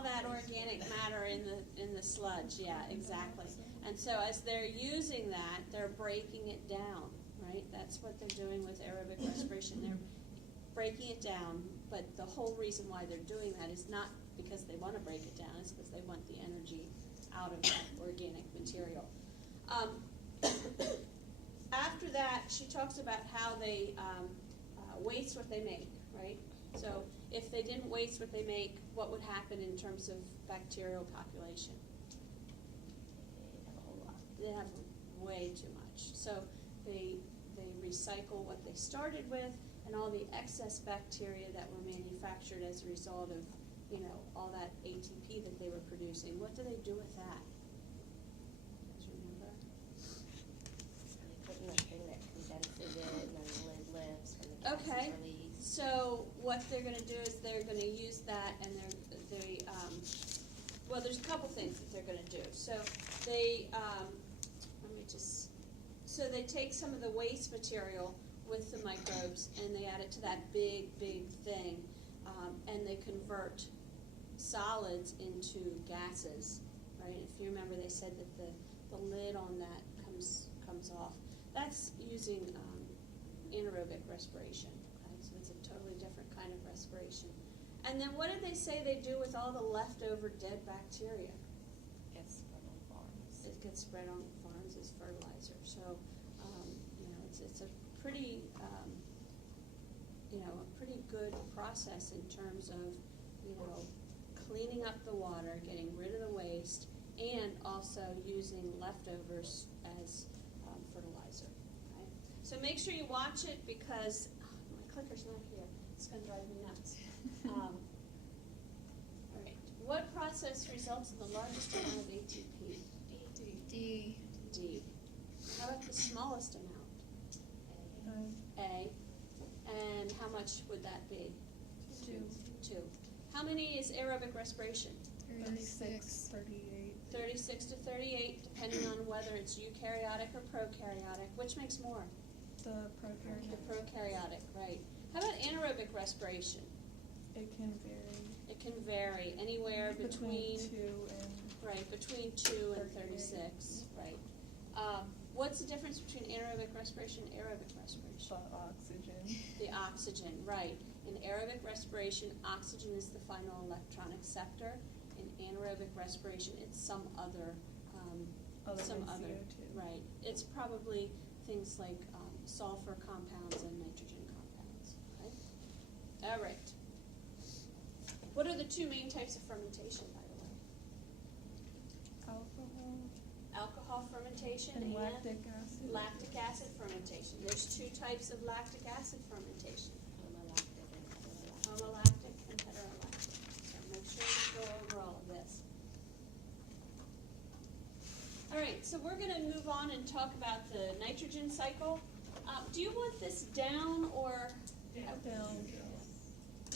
all that organic matter in the sludge. Yeah, exactly. And so as they're using that, they're breaking it down, right? That's what they're doing with aerobic respiration. They're breaking it down, but the whole reason why they're doing that is not because they want to break it down, it's because they want the energy out of that organic material. After that, she talks about how they waste what they make, right? So if they didn't waste what they make, what would happen in terms of bacterial population? They have way too much. So they recycle what they started with, and all the excess bacteria that were manufactured as a result of, all that ATP that they were producing. What do they do with that? Do you remember? They put in the thing that condenses it, and then the lid lifts, and the gas is released. So what they're going to do is they're going to use that, and well, there's a couple things that they're going to do. So they so they take some of the waste material with the microbes, and they add it to that big thing, and they convert solids into gases, right? If you remember, they said that the lid on that comes off. That's using anaerobic respiration, okay? So it's a totally different kind of respiration. And then what did they say they do with all the leftover dead bacteria? Gets spread on farms. It gets spread on farms as fertilizer. So, it's a pretty, a pretty good process in terms of, cleaning up the water, getting rid of the waste, and also using leftovers as fertilizer. Okay? So make sure you watch it because my clicker's not here. It's going to drive me nuts. All right. What process results in the largest amount of ATP? D. D. How about the smallest amount? A. And how much would that be? 2. How many is aerobic respiration? 36. 38. 36 to 38, depending on whether it's eukaryotic or prokaryotic. Which makes more? The prokaryotic. The prokaryotic, right. How about anaerobic respiration? It can vary. It can vary anywhere between 2 and right, between 2 and 36, right. What's the difference between anaerobic respiration and aerobic respiration? the oxygen. The oxygen, right. In aerobic respiration, oxygen is the final electron acceptor. In anaerobic respiration, it's some other, CO2. right. It's probably things like sulfur compounds and nitrogen compounds. Okay? All right. What are the two main types of fermentation, by the way? Alcohol Alcohol fermentation and lactic acid. lactic acid fermentation. There's two types of lactic acid fermentation. Homolactic and heterolactic. So make sure you go over all of this. All right, so we're going to move on and talk about the nitrogen cycle. Do you want this down or Down.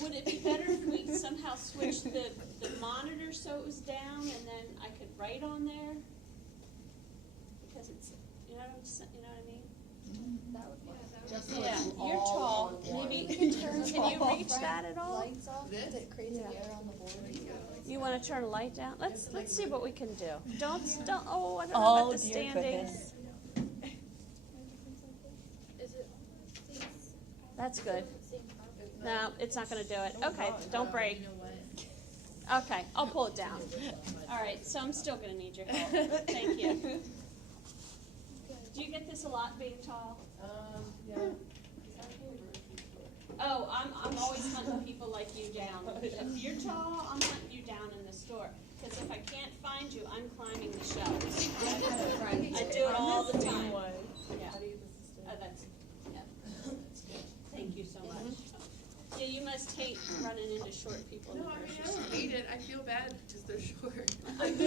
would it be better if we somehow switched the monitor so it was down and then I could write on there? Because it's, you know what I mean? That would work. Just Yeah, you're tall. Maybe can you reach that at all? Lights off, because it creates an error on the board. You want to turn a light down? Let's see what we can do. Don't. Oh, I don't know about the standing. That's good. No, it's not going to do it. Okay, don't break. Okay, I'll pull it down. All right, so I'm still going to need your help. Thank you. Do you get this a lot being tall? Yeah. Oh, I'm always hunting people like you down. If you're tall, I'm hunting you down in the store. Because if I can't find you, I'm climbing the shelves. I do it all the time. Yeah. That's good. Thank you so much. Yeah, you must hate running into short people. No, I mean, I don't hate it. I feel bad because they're short. And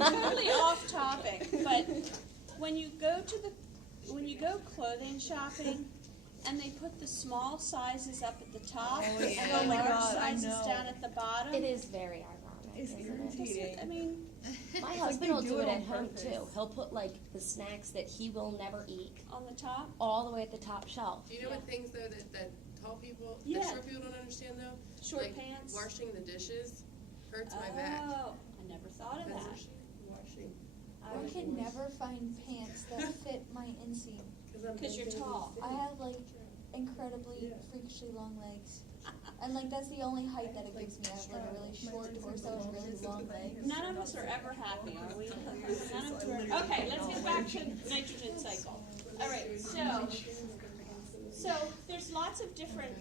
totally off topic, but when you go clothing shopping, and they put the small sizes up at the top and the large sizes down at the bottom. It is very ironic, It's isn't irritating. I mean, My like husband they will do do it it on at home purpose. too. He'll put like the snacks that he will never eat on the top. all the way at the top shelf. Do you know what things though that tall people, Yeah. that short people don't understand though? Short like pants. Washing the dishes. Hurts my back. Oh, I never thought of that. Washing. I I can never find pants that fit my inseam. Because you're tall. I have like incredibly freakishly long legs. And like that's the only height that it gives me. I have like a really short torso and really long legs. None of us are ever happy, are we? None of us are. Okay, let's get back to nitrogen cycle. All right, so there's lots of different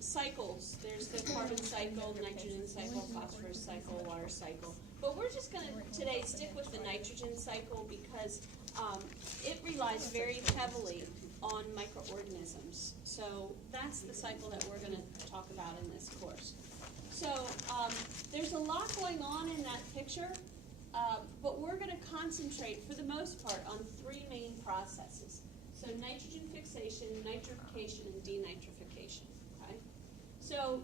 cycles. There's the carbon cycle, nitrogen cycle, phosphorus cycle, water cycle. But we're just going to today stick with the nitrogen cycle because it relies very heavily on microorganisms. So that's the cycle that we're going to talk about in this course. So there's a lot going on in that picture, but we're going to concentrate for the most part on three main processes. So nitrogen fixation, nitrification, and denitrification. Okay? So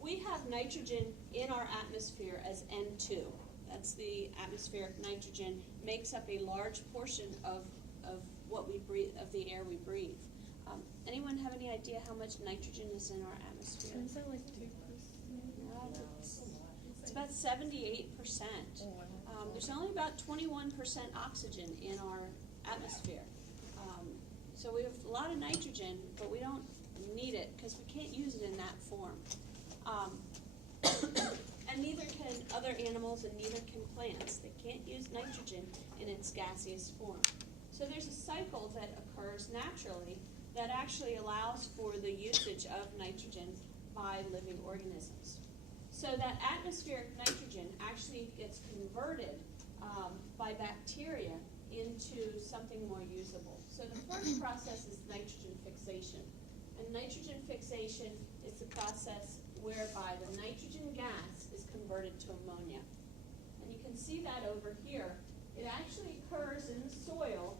we have nitrogen in our atmosphere as N2. That's the atmospheric nitrogen, makes up a large portion of what we breathe, of the air we breathe. Anyone have any idea how much nitrogen is in our atmosphere? Is that like 2%? No, it's about 78%. There's only about 21% oxygen in our atmosphere. So we have a lot of nitrogen, but we don't need it because we can't use it in that form. And neither can other animals and neither can plants. They can't use nitrogen in its gaseous form. So there's a cycle that occurs naturally that actually allows for the usage of nitrogen by living organisms. So that atmospheric nitrogen actually gets converted by bacteria into something more usable. So the first process is nitrogen fixation. And nitrogen fixation is the process whereby the nitrogen gas is converted to ammonia. And you can see that over here. It actually occurs in the soil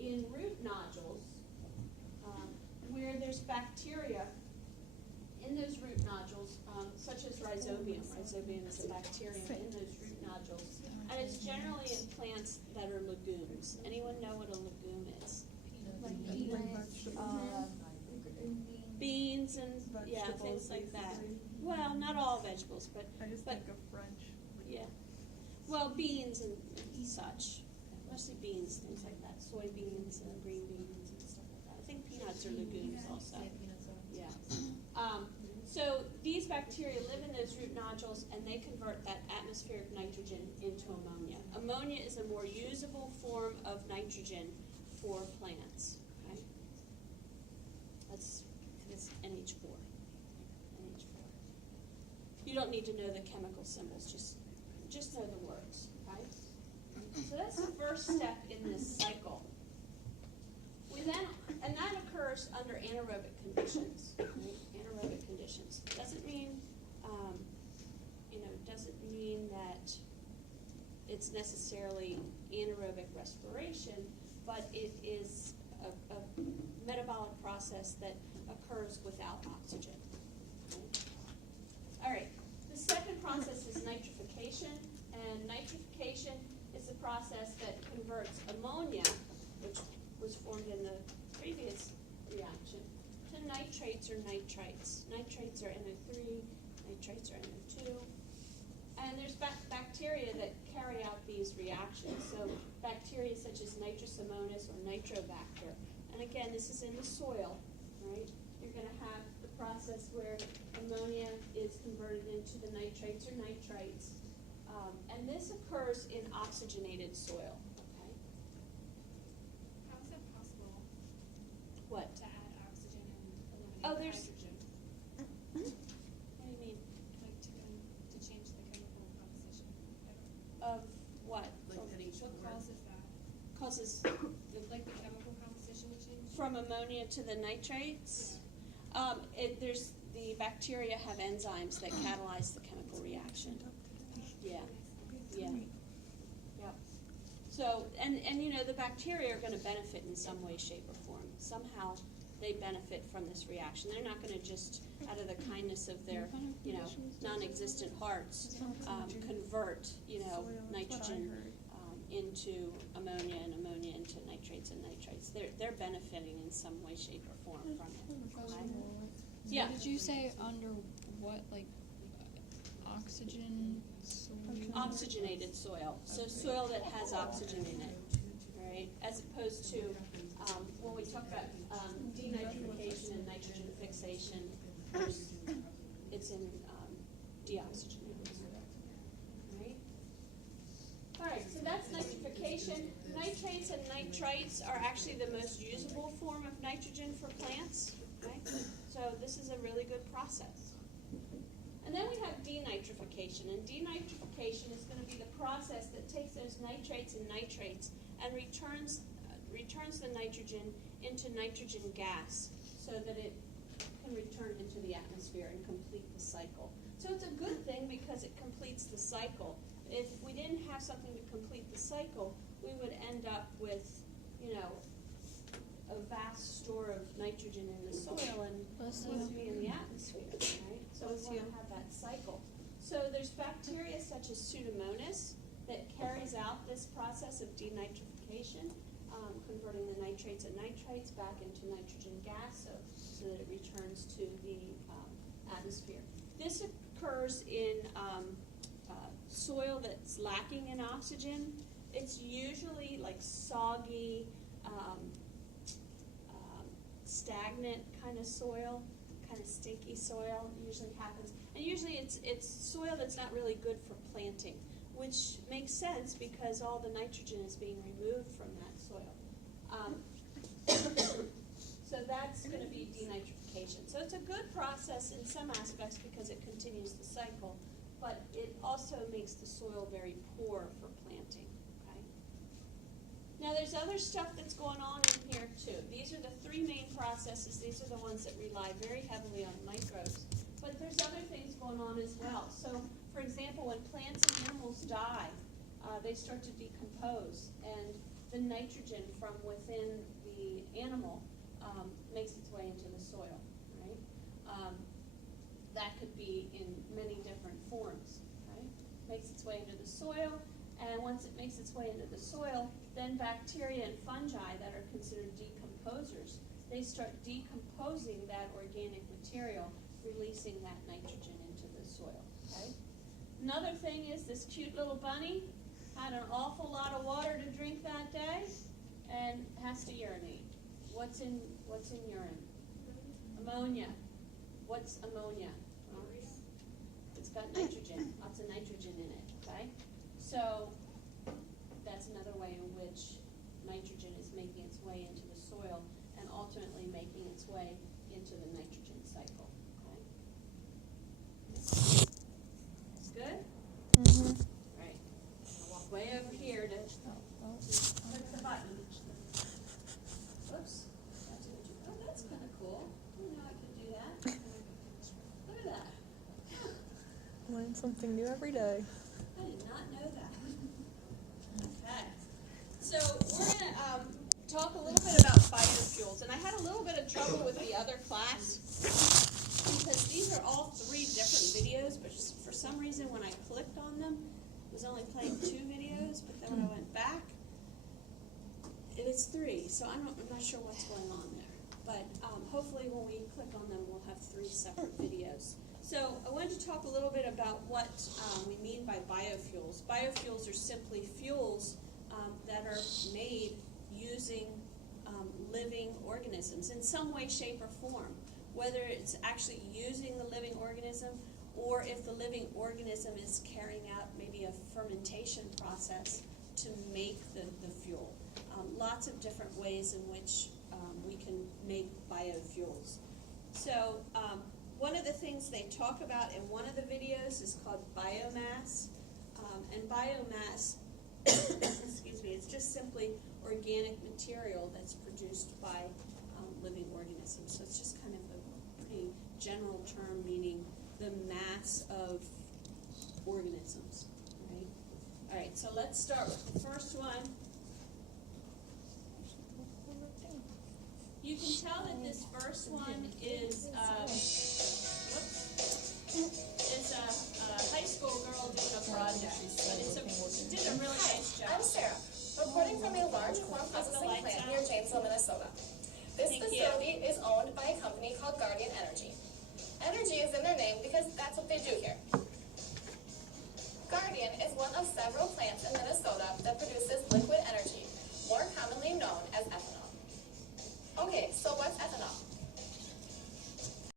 in root nodules where there's bacteria in those root nodules, such as rhizobium. Rhizobium is a bacterium in those root nodules. And it's generally in plants that are legumes. Anyone know what a legume is? Like peanuts, Beans and things like that. Well, not all vegetables, but I just think of French. yeah. Well, beans and such. Mostly beans, things like that. Soybeans and green beans and stuff like that. I think peanuts are legumes also. Yeah. So these bacteria live in those root nodules and they convert that atmospheric nitrogen into ammonia. Ammonia is a more usable form of nitrogen for plants. Okay? That's NH4. NH4. You don't need to know the chemical symbols, just know the words. Okay? So that's the first step in this cycle. And that occurs under anaerobic conditions. Right? Anaerobic conditions doesn't mean, doesn't mean that it's necessarily anaerobic respiration, but it is a metabolic process that occurs without oxygen. Okay? All right. The second process is nitrification, and nitrification is the process that converts ammonia, which was formed in the previous reaction, to nitrates or nitrites. Nitrates are NO3, nitrates are NO2. And there's bacteria that carry out these reactions. So bacteria such as Nitrosomonas or Nitrobacter. And again, this is in the soil, right? You're going to have the process where ammonia is converted into the nitrates or nitrites. And this occurs in oxygenated soil. Okay? How is that possible What? to add oxygen and Oh, eliminate there's- hydrogen? What do you mean? Like to change the chemical composition? Of what? Like NH4. What causes that? Causes Like the chemical composition to change? from ammonia to the nitrates. There's the bacteria have enzymes that catalyze the chemical reaction. Yeah. Yeah. Yep. So, and the bacteria are going to benefit in some way, shape, or form. Somehow they benefit from this reaction. They're not going to just, out of the kindness of their, non-existent hearts, convert, nitrogen into ammonia and ammonia into nitrates and nitrites. They're benefiting in some way, shape, or form from it. Okay? Yeah. Did you say under what oxygen soil. Oxygenated soil, so soil that has oxygen in it, right? As opposed to, when we talk about denitrification and nitrogen fixation, it's in deoxygenated soil, right? All right, so that's nitrification. Nitrates and nitrites are actually the most usable form of nitrogen for plants, right? So this is a really good process. And then we have denitrification, and denitrification is going to be the process that takes those nitrates and nitrates and returns the nitrogen into nitrogen gas so that it can return into the atmosphere and complete the cycle. So it's a good thing because it completes the cycle. If we didn't have something to complete the cycle, we would end up with, a vast store of nitrogen in the soil and it needs to be in the atmosphere, right? So we want to have that cycle. So there's bacteria such as Pseudomonas that carries out this process of denitrification, converting the nitrates and nitrites back into nitrogen gas so that it returns to the atmosphere. This occurs in soil that's lacking in oxygen. It's usually like soggy, stagnant kind of soil, kind of stinky soil usually happens. And usually it's soil that's not really good for planting, which makes sense because all the nitrogen is being removed from that soil. So that's going to be denitrification. So it's a good process in some aspects because it continues the cycle, but it also makes the soil very poor for planting. Okay? Now there's other stuff that's going on in here too. These are the three main processes. These are the ones that rely very heavily on microbes. But there's other things going on as well. So for example, when plants and animals die, they start to decompose, and the nitrogen from within the animal makes its way into the soil, right? That could be in many different forms, right? Makes its way into the soil, and once it makes its way into the soil, then bacteria and fungi that are considered decomposers, they start decomposing that organic material, releasing that nitrogen into the soil, okay? Another thing is this cute little bunny had an awful lot of water to drink that day and has to urinate. What's in urine? Ammonia. What's ammonia? Well, it's got nitrogen, lots of nitrogen in it, okay? So that's another way in which nitrogen is making its way into the soil and ultimately making its way into the nitrogen cycle, okay? That's good? Mm-hmm. Right. I'll walk way over here to click the button. Whoops. Oh, that's kind of cool. I didn't know I could do that. Look at that. Learn something new every day. I did not know that. Okay. So we're going to talk a little bit about biofuels. And I had a little bit of trouble with the other class because these are all three different videos, but just for some reason when I clicked on them, it was only playing 2 videos, but then when I went back, it is 3. So I'm not sure what's going on there. But hopefully when we click on them, we'll have 3 separate videos. So I wanted to talk a little bit about what we mean by biofuels. Biofuels are simply fuels that are made using living organisms in some way, shape, or form. Whether it's actually using the living organism or if the living organism is carrying out maybe a fermentation process to make the fuel. Lots of different ways in which we can make biofuels. So one of the things they talk about in one of the videos is called biomass. And biomass, excuse me, it's just simply organic material that's produced by living organisms. So it's just kind of a pretty general term meaning the mass of organisms, right? All right, so let's start with the first one. You can tell that this first one is a high school girl doing a project, but she did a really nice job. I'm Sarah, reporting from a large corn processing plant near Janesville, Minnesota. This facility is owned by a company called Guardian Energy. Energy is in their name because that's what they do here. Guardian is one of several plants in Minnesota that produces liquid energy, more commonly known